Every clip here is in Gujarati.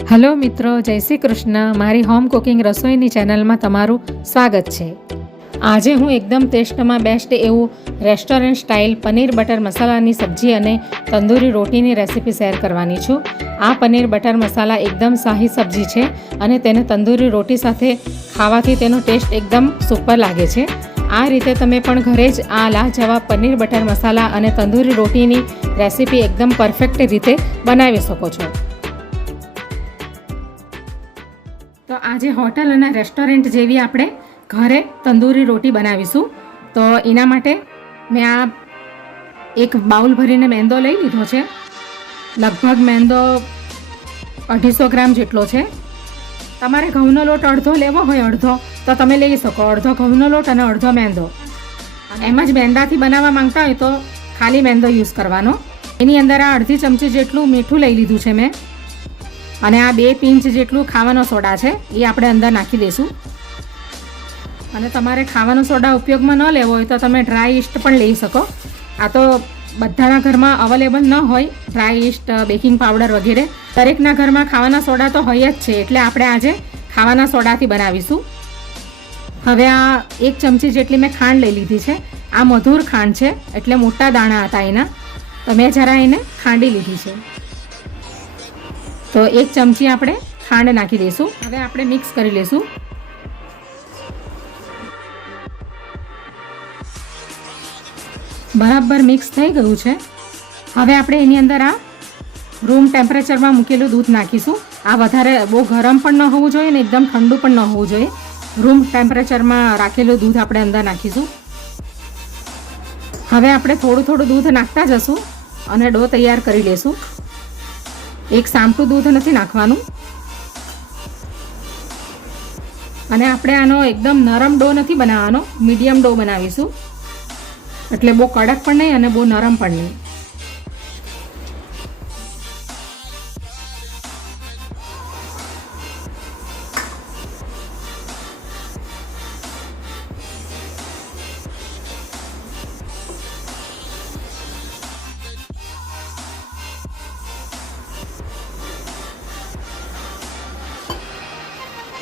હલો મિત્રો, જય શ્રી કૃષ્ણ. મારી હોમ કુકિંગ રસોઈની ચેનલમાં તમારું સ્વાગત છે. આજે હું એકદમ ટેસ્ટમાં બેસ્ટ એવું રેસ્ટોરન્ટ સ્ટાઇલ પનીર બટર મસાલાની સબ્જી અને તંદૂરી રોટીની રેસીપી શેર કરવાની છું. આ પનીર બટર મસાલા એકદમ શાહી સબ્જી છે અને તેને તંદૂરી રોટી સાથે ખાવાથી તેનો ટેસ્ટ એકદમ સુપર લાગે છે. આ રીતે તમે પણ ઘરે જ આ લાજવાબ પનીર બટર મસાલા અને તંદૂરી રોટીની રેસીપી એકદમ પરફેક્ટ રીતે બનાવી શકો છો. તો આજે હોટલ અને રેસ્ટોરન્ટ જેવી આપણે ઘરે તંદૂરી રોટી બનાવીશું. તો એના માટે મેં આ એક બાઉલ ભરીને મેંદો લઈ લીધો છે. લગભગ મેંદો 250 ગ્રામ જેટલો છે. તમારે ઘઉંનો લોટ અડધો લેવો હોય અડધો તો તમે લઈ શકો, અડધો ઘઉંનો લોટ અને અડધો મેંદો. એમ જ મેંદાથી બનાવવા માંગતા હોય તો ખાલી મેંદો યુઝ કરવાનો. એની અંદર આ અડધી ચમચી જેટલું મીઠું લઈ લીધું છે મેં, અને આ 2 પિંચ જેટલું ખાવાનો સોડા છે એ આપણે અંદર નાખી દઈશું. અને તમારે ખાવાનો સોડા ઉપયોગમાં ન લેવો હોય તો તમે ડ્રાય ઈસ્ટ પણ લઈ શકો. આ તો બધાના ઘરમાં અવેલેબલ ન હોય ડ્રાય ઈસ્ટ, બેકિંગ પાવડર વગેરે. દરેકના ઘરમાં ખાવાના સોડા તો હોય જ છે, એટલે આપણે આજે ખાવાના સોડાથી બનાવીશું. હવે આ 1 ચમચી જેટલી મેં ખાંડ લઈ લીધી છે. આ મધુર ખાંડ છે એટલે મોટા દાણા હતા એના, તો મેં જરા એને ખાંડી લીધી છે. તો 1 ચમચી આપણે ખાંડ નાખી દઈશું. હવે આપણે મિક્સ કરી લઈશું. બરાબર મિક્સ થઈ ગયું છે. હવે આપણે એની અંદર આ રૂમ ટેમ્પરેચરમાં મૂકેલું દૂધ નાખીશું. આ વધારે બહુ ગરમ પણ ન હોવું જોઈએ ને એકદમ ઠંડુ પણ ન હોવું જોઈએ. રૂમ ટેમ્પરેચરમાં રાખેલું દૂધ આપણે અંદર નાખીશું. હવે આપણે થોડું થોડું દૂધ નાખતા જશું અને ડો તૈયાર કરી લઈશું. એક સામટું દૂધ નથી નાખવાનું. અને આપણે આનો એકદમ નરમ ડો નથી બનાવવાનો, મીડિયમ ડો બનાવીશું. એટલે બહુ કડક પણ નહીં અને બહુ નરમ પણ નહીં.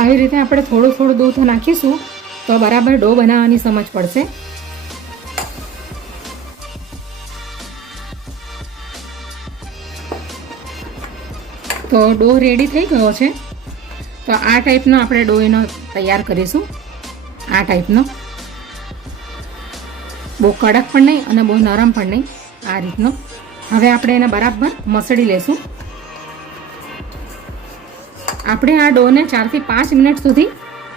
આવી રીતે આપણે થોડું થોડું દૂધ નાખીશું તો બરાબર ડો બનાવવાની સમજ પડશે. તો ડો રેડી થઈ ગયો છે. તો આ ટાઈપનો આપણે ડો એનો તૈયાર કરીશું. આ ટાઈપનો, બહુ કડક પણ નહીં અને બહુ નરમ પણ નહીં, આ રીતનો. હવે આપણે એને બરાબર મસળી લેશું. આપણે આ ડોને 4 થી 5 મિનિટ સુધી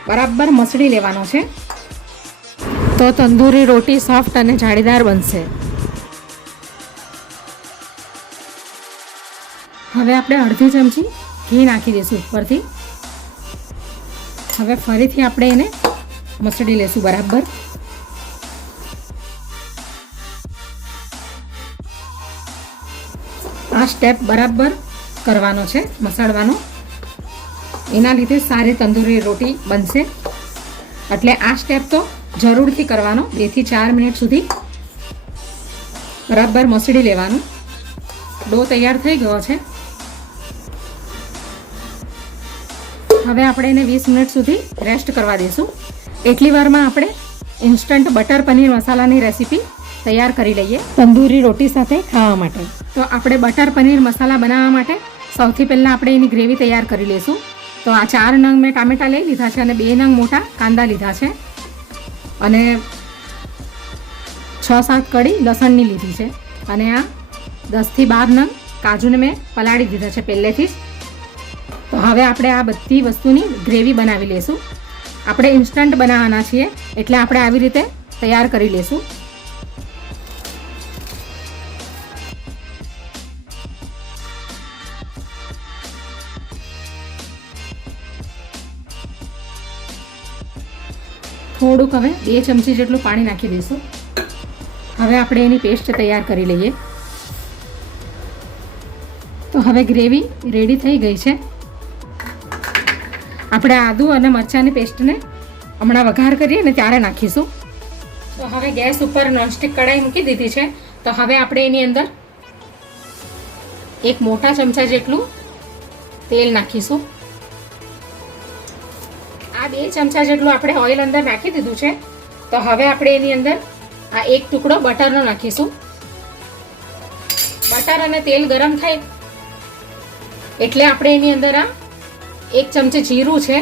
બરાબર મસળી લેવાનો છે. તો તંદૂરી રોટી સોફ્ટ અને જાળીદાર બનશે. હવે આપણે અડધી ચમચી ઘી નાખી દઈશું ઉપરથી. હવે ફરીથી આપણે એને મસળી લેશું બરાબર. આ સ્ટેપ બરાબર કરવાનો છે, મસળવાનો. એના લીધે સારી તંદૂરી રોટી બનશે. એટલે આ સ્ટેપ તો જરૂરથી કરવાનો. 2 થી 4 મિનિટ સુધી બરાબર મસળી લેવાનું. ડો તૈયાર થઈ ગયો છે. હવે આપણે એને 20 મિનિટ સુધી રેસ્ટ કરવા દઈશું. એટલી વારમાં આપણે ઇન્સ્ટન્ટ બટર પનીર મસાલાની રેસીપી તૈયાર કરી લઈએ તંદૂરી રોટી સાથે ખાવા માટે. તો આપણે બટર પનીર મસાલા બનાવવા માટે સૌથી પહેલાં આપણે એની ગ્રેવી તૈયાર કરી લઈશું. તો આ 4 નંગ મેં ટામેટાં લઈ લીધા છે અને 2 નંગ મોટા કાંદા લીધા છે અને 6-7 કળી લસણની લીધી છે. અને આ 10 થી 12 નંગ કાજુને મેં પલાળી દીધા છે પહેલેથી જ. તો હવે આપણે આ બધી વસ્તુની ગ્રેવી બનાવી લઈશું. આપણે ઇન્સ્ટન્ટ બનાવવાના છીએ એટલે આપણે આવી રીતે તૈયાર કરી લઈશું. થોડુંક હવે 2 ચમચી જેટલું પાણી નાખી દઈશું. હવે આપણે એની પેસ્ટ તૈયાર કરી લઈએ. તો હવે ગ્રેવી રેડી થઈ ગઈ છે. આપણે આદુ અને મરચાંની પેસ્ટને હમણાં વઘાર કરીએ ને ત્યારે નાખીશું. તો હવે ગેસ ઉપર નોનસ્ટિક કઢાઈ મૂકી દીધી છે. તો હવે આપણે એની અંદર 1 મોટા ચમચા જેટલું તેલ નાખીશું. આ 2 ચમચા જેટલું આપણે ઓઇલ અંદર નાખી દીધું છે. તો હવે આપણે એની અંદર આ એક ટુકડો બટરનો નાખીશું. બટર અને તેલ ગરમ થાય એટલે આપણે એની અંદર આ 1 ચમચી જીરું છે,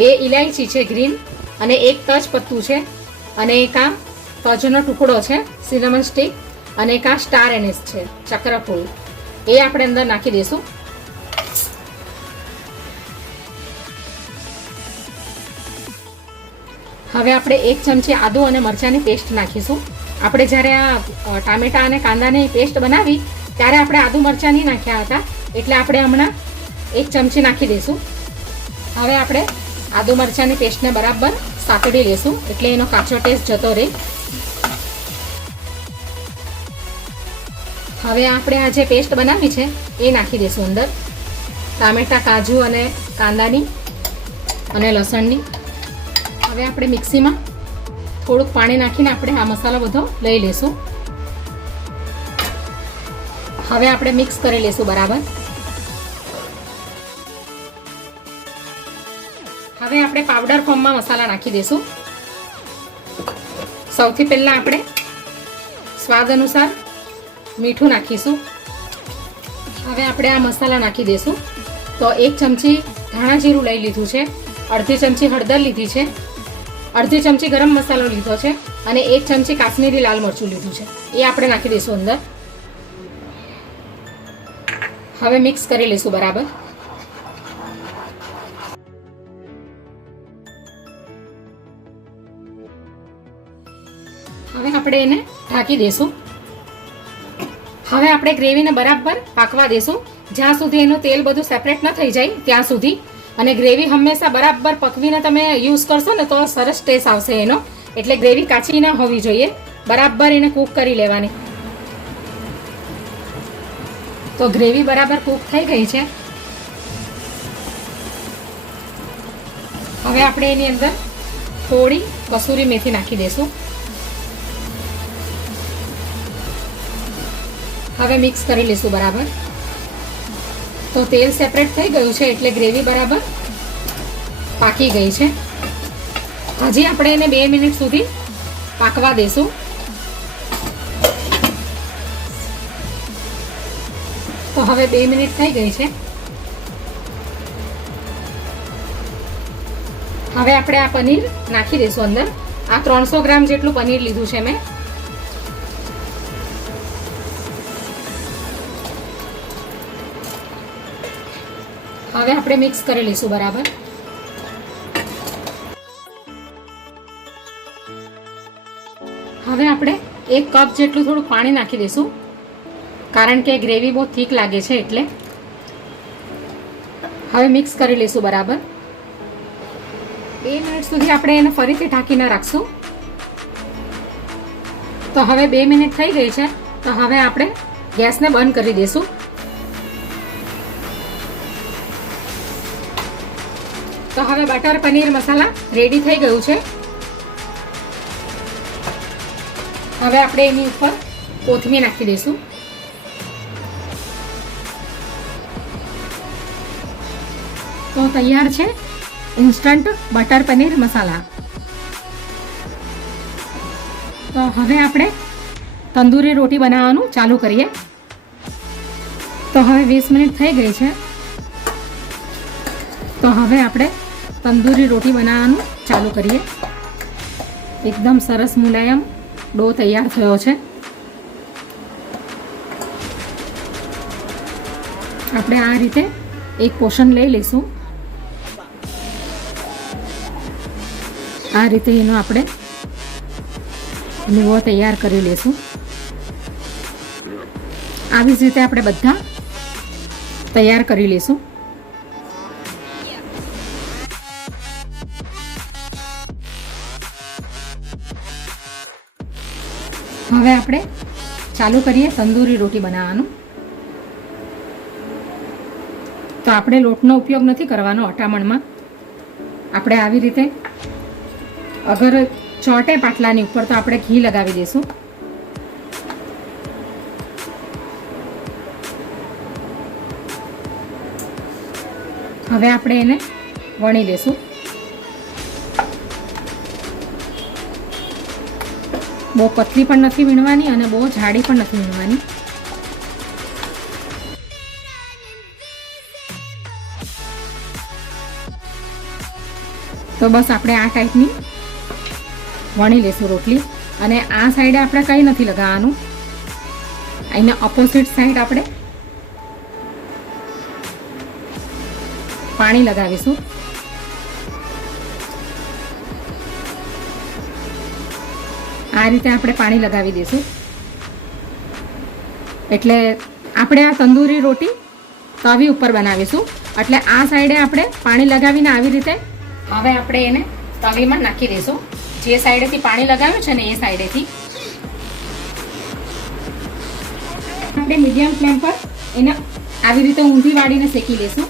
2 ઇલાયચી છે ગ્રીન, અને 1 તજ પત્તું છે, અને એક આ તજનો ટુકડો છે સિનેમન સ્ટિક, અને એક આ સ્ટાર એનિસ છે ચક્રફૂલ, એ આપણે અંદર નાખી દઈશું. હવે આપણે 1 ચમચી આદુ અને મરચાંની પેસ્ટ નાખીશું. આપણે જ્યારે આ ટામેટા અને કાંદાની પેસ્ટ બનાવી ત્યારે આપણે આદુ મરચાં નહીં નાખ્યા હતા, એટલે આપણે હમણાં 1 ચમચી નાખી દઈશું. હવે આપણે આદુ મરચાંની પેસ્ટને બરાબર સાતડી લઈશું એટલે એનો કાચો ટેસ્ટ જતો રહે. હવે આપણે આ જે પેસ્ટ બનાવી છે એ નાખી દઈશું અંદર, ટામેટા, કાજુ અને કાંદાની અને લસણની. હવે આપણે મિક્સીમાં થોડુંક પાણી નાખીને આપણે આ મસાલો બધો લઈ લઈશું. હવે આપણે મિક્સ કરી લઈશું બરાબર. હવે આપણે પાવડર ફોર્મમાં મસાલા નાખી દઈશું. સૌથી પહેલાં આપણે સ્વાદ અનુસાર મીઠું નાખીશું. હવે આપણે આ મસાલા નાખી દઈશું. તો 1 ચમચી ધાણા જીરું લઈ લીધું છે, અડધી ચમચી હળદર લીધી છે, અડધી ચમચી ગરમ મસાલો લીધો છે, અને 1 ચમચી કાશ્મીરી લાલ મરચું લીધું છે, એ આપણે નાખી દઈશું અંદર. હવે મિક્સ કરી લઈશું બરાબર. હવે આપણે એને ઢાંકી દઈશું. હવે આપણે ગ્રેવીને બરાબર પાકવા દઈશું જ્યાં સુધી એનું તેલ બધું સેપરેટ ન થઈ જાય ત્યાં સુધી. અને ગ્રેવી હંમેશા બરાબર પકવીને તમે યુઝ કરશો ને તો સરસ ટેસ્ટ આવશે એનો. એટલે ગ્રેવી કાચી ન હોવી જોઈએ, બરાબર એને કૂક કરી લેવાની. તો ગ્રેવી બરાબર કૂક થઈ ગઈ છે. હવે આપણે એની અંદર થોડી કસૂરી મેથી નાખી દઈશું. હવે મિક્સ કરી લઈશું બરાબર. તો તેલ સેપરેટ થઈ ગયું છે એટલે ગ્રેવી બરાબર પાકી ગઈ છે. હજી આપણે એને 2 મિનિટ સુધી પાકવા દઈશું. તો હવે 2 મિનિટ થઈ ગઈ છે. હવે આપણે આ પનીર નાખી દઈશું અંદર. આ 300 ગ્રામ જેટલું પનીર લીધું છે મેં. હવે આપણે મિક્સ કરી લઈશું બરાબર. હવે આપણે 1 કપ જેટલું થોડું પાણી નાખી દઈશું કારણ કે ગ્રેવી બહુ થીક લાગે છે એટલે. હવે મિક્સ કરી લઈશું બરાબર. 2 મિનિટ સુધી આપણે એને ફરીથી ઢાંકીને રાખશું. તો હવે 2 મિનિટ થઈ ગઈ છે. તો હવે આપણે ગેસને બંધ કરી દઈશું. તો હવે બટર પનીર મસાલા રેડી થઈ ગયું છે. હવે આપણે એની ઉપર કોથમીર નાખી દઈશું. તો તૈયાર છે ઇન્સ્ટન્ટ બટર પનીર મસાલા. તો હવે આપણે તંદૂરી રોટી બનાવવાનું ચાલુ કરીએ. તો હવે 20 મિનિટ થઈ ગઈ છે. તો હવે આપણે તંદૂરી રોટી બનાવવાનું ચાલુ કરીએ. એકદમ સરસ મુલાયમ ડો તૈયાર થયો છે. આપણે આ રીતે એક પોર્શન લઈ લઈશું. આ રીતે એનો આપણે લુઓ તૈયાર કરી લઈશું. આવી જ રીતે આપણે બધા તૈયાર કરી લઈશું. હવે આપણે ચાલુ કરીએ તંદૂરી રોટી બનાવવાનું. તો આપણે લોટનો ઉપયોગ નથી કરવાનો અટામણમાં. આપણે આવી રીતે અગર ચોટે પાટલાની ઉપર તો આપણે ઘી લગાવી દઈશું. હવે આપણે એને વણી લેશું. બહુ પતલી પણ નથી વીણવાની અને બહુ જાડી પણ નથી વીણવાની. તો બસ આપણે આ ટાઈપની વણી લેશું રોટલી. અને આ સાઈડે આપણે કંઈ નથી લગાવવાનું. અહીંના ઓપોઝિટ સાઈડ આપણે પાણી લગાવીશું. આ રીતે આપણે પાણી લગાવી દઈશું. એટલે આપણે આ તંદૂરી રોટી તવી ઉપર બનાવીશું. એટલે આ સાઈડે આપણે પાણી લગાવીને આવી રીતે હવે આપણે એને તવીમાં નાખી દઈશું. જે સાઈડેથી પાણી લગાવ્યું છે ને એ સાઈડેથી આપણે મીડિયમ ફ્લેમ પર એને આવી રીતે ઊંધી વાળીને શેકી લઈશું.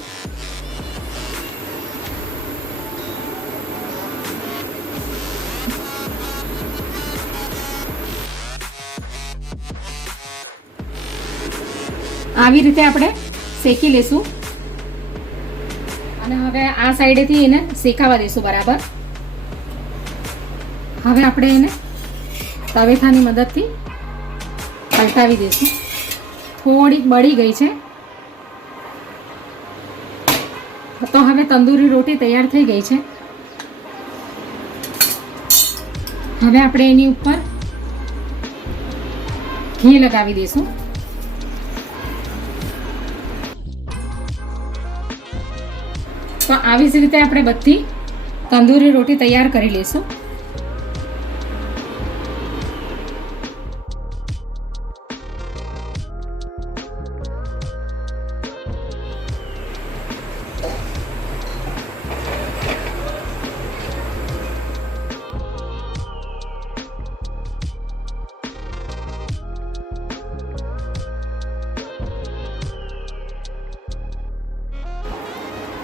આવી રીતે આપણે શેકી લેશું. અને હવે આ સાઈડેથી એને શેકાવા દઈશું બરાબર. હવે આપણે એને તવેથાની મદદથી પલટાવી દઈશું. થોડીક બળી ગઈ છે તો હવે તંદૂરી રોટી તૈયાર થઈ ગઈ છે. હવે આપણે એની ઉપર ઘી લગાવી દઈશું. તો આવી જ રીતે આપણે બધી તંદૂરી રોટી તૈયાર કરી લઈશું.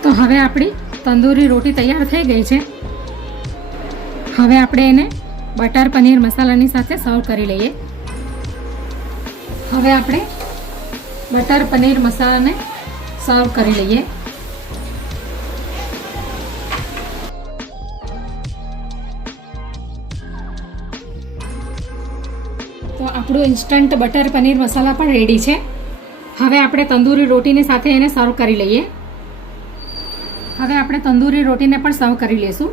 તો હવે આપણી તંદૂરી રોટી તૈયાર થઈ ગઈ છે. હવે આપણે એને બટર પનીર મસાલાની સાથે સર્વ કરી લઈએ. હવે આપણે બટર પનીર મસાલાને સર્વ કરી લઈએ. તો આપણું ઇન્સ્ટન્ટ બટર પનીર મસાલા પણ રેડી છે. હવે આપણે તંદૂરી રોટીની સાથે એને સર્વ કરી લઈએ. હવે આપણે તંદૂરી રોટીને પણ સર્વ કરી લઈશું.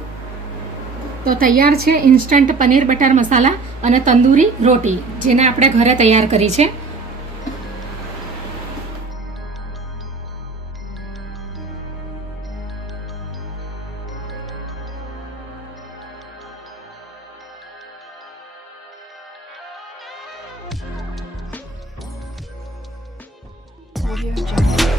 તો તૈયાર છે ઇન્સ્ટન્ટ પનીર બટર મસાલા અને તંદૂરી રોટી, જેને આપણે ઘરે તૈયાર કરી છે. Audio Jungle.